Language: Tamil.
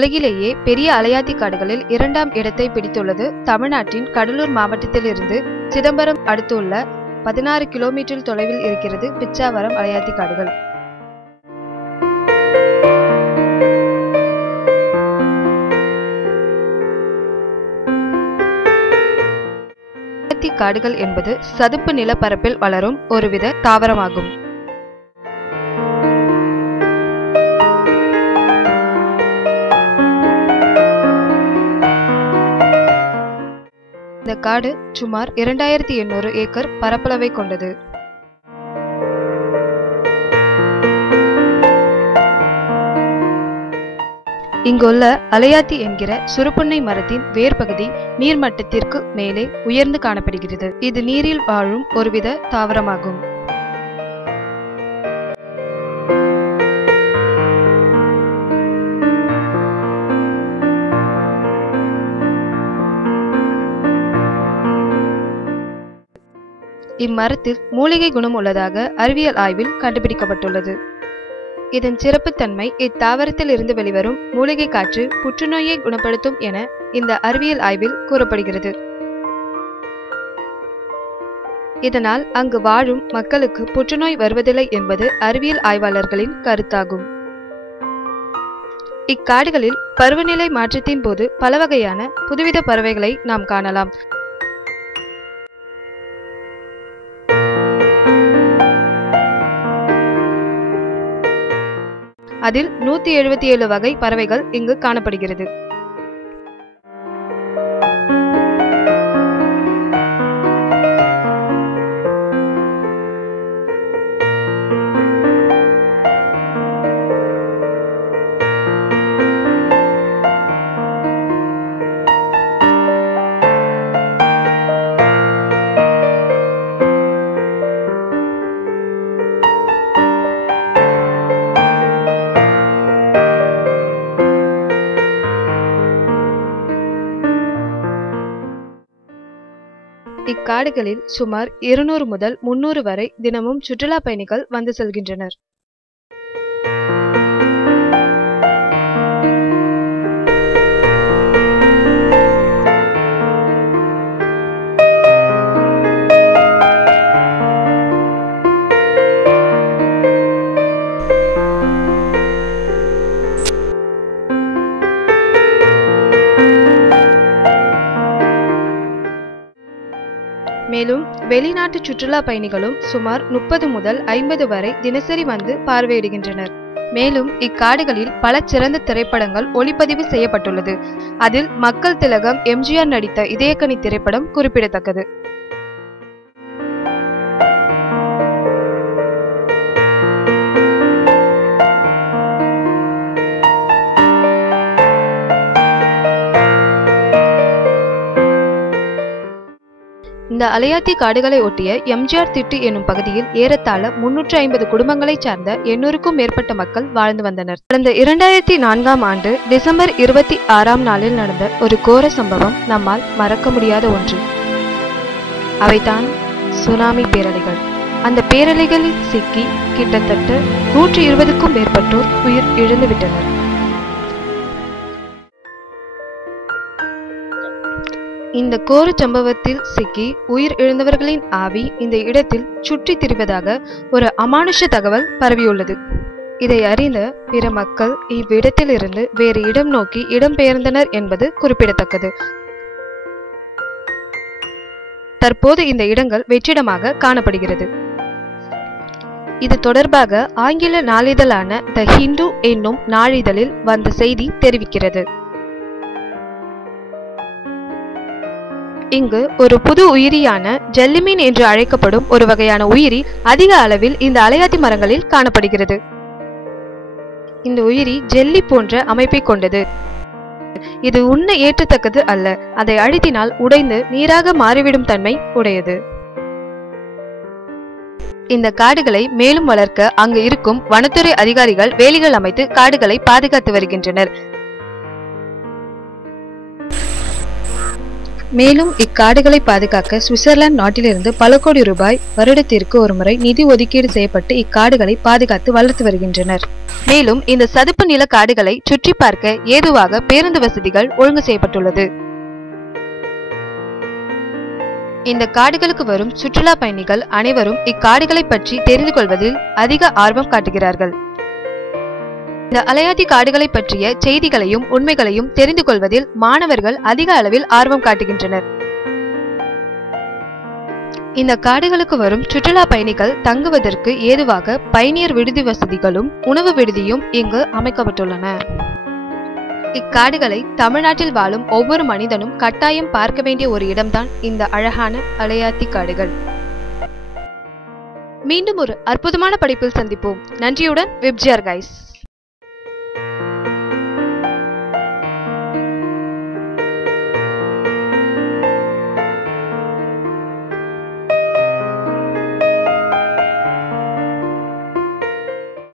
உலகிலேயே பெரிய அலையாத்தி காடுகளில் 2ஆம் இடத்தை பிடித்துள்ளது தமிழ்நாட்டின் கடலூர் மாவட்டத்திலிருந்து சிதம்பரம் அடுத்துள்ள 16 கிலோமீட்டர் தொலைவில் இருக்கிறது பிச்சாவரம் அலையாத்தி காடுகள். அலையாத்தி காடுகள் என்பது சதுப்பு நிலப்பரப்பில் வளரும் ஒருவித தாவரமாகும். இந்த காடு சுமார் 2800 ஏக்கர் பரப்பளவை கொண்டது. இங்குள்ள அலையாத்தி என்கிற சுருப்புன்னை மரத்தின் வேர்பகுதி நீர்மட்டத்திற்கு மேலே உயர்ந்து காணப்படுகிறது. இது நீரில் வாழும் ஒருவித தாவரமாகும். இம்மரத்தில் மூலிகை குணம் உள்ளதாக அறிவியல் ஆய்வில் கண்டுபிடிக்கப்பட்டுள்ளது. இதன் சிறப்புத்தன்மை இத்தாவரத்தில் இருந்து வெளிவரும் மூலிகை காற்று புற்றுநோயை குணப்படுத்தும் என இந்த அறிவியல் ஆய்வில் கூறப்படுகிறது. இதனால் அங்கு வாழும் மக்களுக்கு புற்றுநோய் வருவதில்லை என்பது அறிவியல் ஆய்வாளர்களின் கருத்தாகும். இக்காடுகளில் பருவநிலை மாற்றத்தின் போது பல வகையான புதுவித பறவைகளை நாம் காணலாம். அதில் 177 வகை பறவைகள் இங்கு காணப்படுகிறது. இக்காடுகளில் சுமார் 200 முதல் 300 வரை தினமும் சுற்றுலா பயணிகள் வந்து செல்கின்றனர். மேலும் வெளிநாட்டு சுற்றுலா பயணிகளும் சுமார் 30 முதல் 50 வரை தினசரி வந்து பார்வையிடுகின்றனர். மேலும் இக்காடுகளில் பல சிறந்த திரைப்படங்கள் ஒளிப்பதிவு செய்யப்பட்டுள்ளது. அதில் மக்கள் திலகம் எம்ஜிஆர் நடித்த இதயக்கனி திரைப்படம் குறிப்பிடத்தக்கது. இந்த அலையாத்தி காடுகளை ஒட்டிய எம்ஜிஆர் திட்டு என்னும் பகுதியில் ஏறத்தாழ 350 குடும்பங்களைச் சார்ந்த 800க்கும் மேற்பட்ட மக்கள் வாழ்ந்து வந்தனர். கடந்த 2004ஆம் ஆண்டு டிசம்பர் 26ஆம் நாளில் நடந்த ஒரு கோர சம்பவம் நம்மால் மறக்க முடியாத ஒன்று. அவைதான் சுனாமி பேரலைகள். அந்த பேரலைகளில் சிக்கி கிட்டத்தட்ட 120க்கும் மேற்பட்டோர் உயிர் இழந்துவிட்டனர். இந்த கோர சம்பவத்தில் சிக்கி உயிர் இழந்தவர்களின் ஆவி இந்த இடத்தில் சுற்றி திரிவதாக ஒரு அமானுஷ தகவல் பரவியுள்ளது. இதை அறிந்த பிற மக்கள் இவ்விடத்திலிருந்து வேறு இடம் நோக்கி இடம்பெயர்ந்தனர் என்பது குறிப்பிடத்தக்கது. தற்போது இந்த இடங்கள் வெற்றிடமாக காணப்படுகிறது. இது தொடர்பாக ஆங்கில நாளிதழான த ஹிந்து என்னும் நாளிதழில் வந்த செய்தி தெரிவிக்கிறது. இங்கு ஒரு புது உயிரியான ஜெல்லிமீன் என்று அழைக்கப்படும் ஒரு வகையான உயிரி அதிக அளவில் இந்த அலையாத்தி மரங்களில் காணப்படுகிறது. இந்த உயிரி ஜெல்லி போன்ற அமைப்பை கொண்டது. இது உண்ண ஏற்றத்தக்கது அல்ல. அதை அழுத்தினால் உடைந்து நீராக மாறிவிடும் தன்மை உடையது. இந்த காடுகளை மேலும் வளர்க்க அங்கு இருக்கும் வனத்துறை அதிகாரிகள் வேலிகள் அமைத்து காடுகளை பாதுகாத்து வருகின்றனர். மேலும் இக்காடுகளை பாதுகாக்க சுவிட்சர்லாந்து நாட்டிலிருந்து பல கோடி ரூபாய் வருடத்திற்கு ஒருமுறை நிதி ஒதுக்கீடு செய்யப்பட்டு இக்காடுகளை பாதுகாத்து வளர்த்து வருகின்றனர். மேலும் இந்த சதுப்பு நில காடுகளை சுற்றி பார்க்க ஏதுவாக பேருந்து வசதிகள் ஒழுங்கு செய்யப்பட்டுள்ளது. இந்த காடுகளுக்கு வரும் சுற்றுலா பயணிகள் அனைவரும் இக்காடுகளை பற்றி தெரிந்து கொள்வதில் அதிக ஆர்வம் காட்டுகிறார்கள். இந்த அலையாத்தி காடுகளை பற்றிய செய்திகளையும் உண்மைகளையும் தெரிந்து கொள்வதில் மாணவர்கள் அதிக அளவில் ஆர்வம் காட்டுகின்றனர். இந்த காடுகளுக்கு வரும் சுற்றுலா பயணிகள் தங்குவதற்கு ஏதுவாக பயணியர் விடுதி வசதிகளும் உணவு விடுதியும் இங்கு அமைக்கப்பட்டுள்ளன. இக்காடுகளை தமிழ்நாட்டில் வாழும் ஒவ்வொரு மனிதனும் கட்டாயம் பார்க்க வேண்டிய ஒரு இடம்தான் இந்த அழகான அலையாத்தி காடுகள். மீண்டும் ஒரு அற்புதமான படைப்பில் சந்திப்போம். நன்றியுடன் விப்ஜிஆர் கைஸ்.